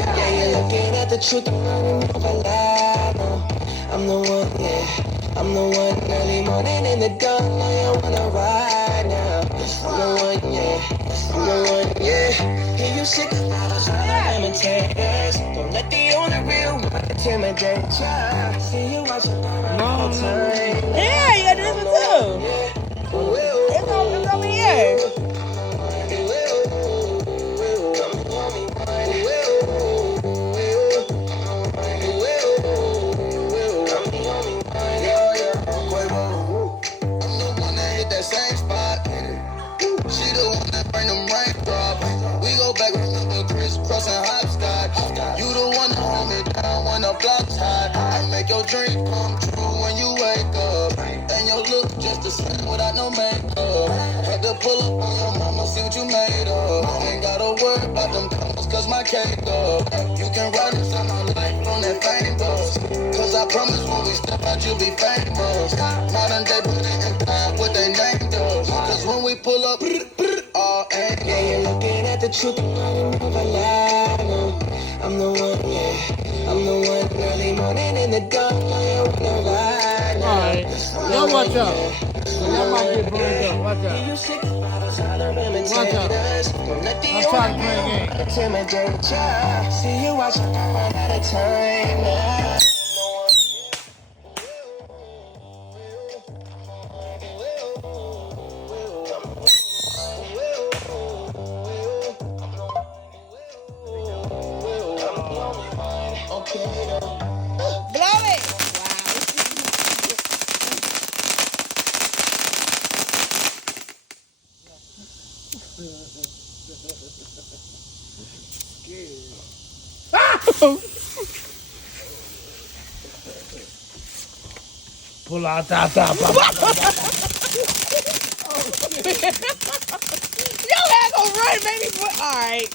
Yeah, you're looking at the truth, I'm running over lie. No, I'm the one, yeah. I'm the one early morning in the dark. Now you wanna ride now. I'm the one, yeah. I'm the one, yeah. Hear you sick of bottles, all the imitators. Don't let the only real one intimidate ya. See you watching all the time. Yeah, you got this one too. It's over here. Same spot. She the one that bring them rain drop. We go back with the crisscross and hopscotch. You the one that hold me down when the block's hot. I make your dream come true when you wake up. And your look just the same without no makeup. Had to pull up on your mama, see what you made of. Ain't gotta worry about them comments cause my cake up. You can ride inside my life on that fame bus. Cause I promise when we step out you'll be famous. Modern day and time what they named us. Cause when we pull up, all ain't. Yeah, you're looking at the truth, I'm running over lie. No, I'm the one, yeah. I'm the one early morning in the dark. Now you wanna ride now. Alright, y'all watch out. Y'all might get burned up. Watch out. Watch out. I'm trying to play a game. Intimidate ya. See you watching all at a time now. Blow it. Pull out that. Your ass gonna run, baby. All right.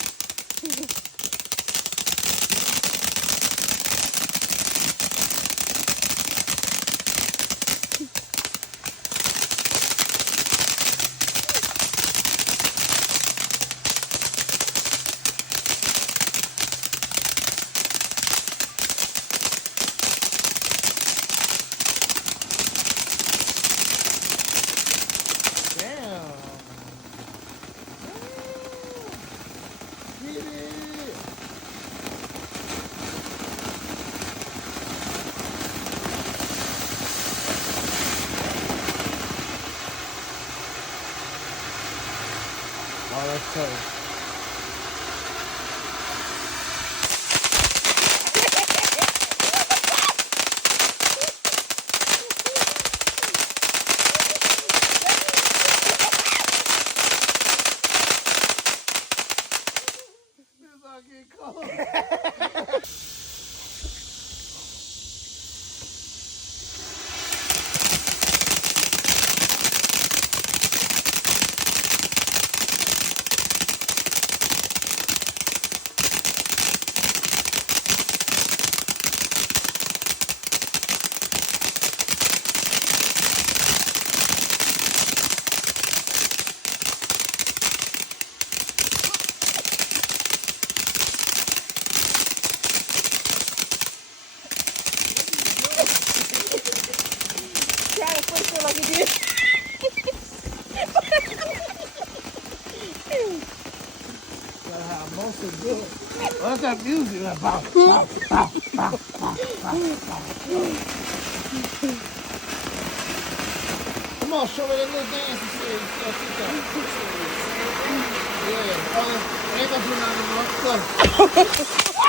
Oh, that's tough. Like you did. Gotta have most of good. What's that music? Like, bow, bow, bow, bow, bow, bow, bow. Come on, show me that little dance and see that. Yeah, ain't gonna do nothing more. Go.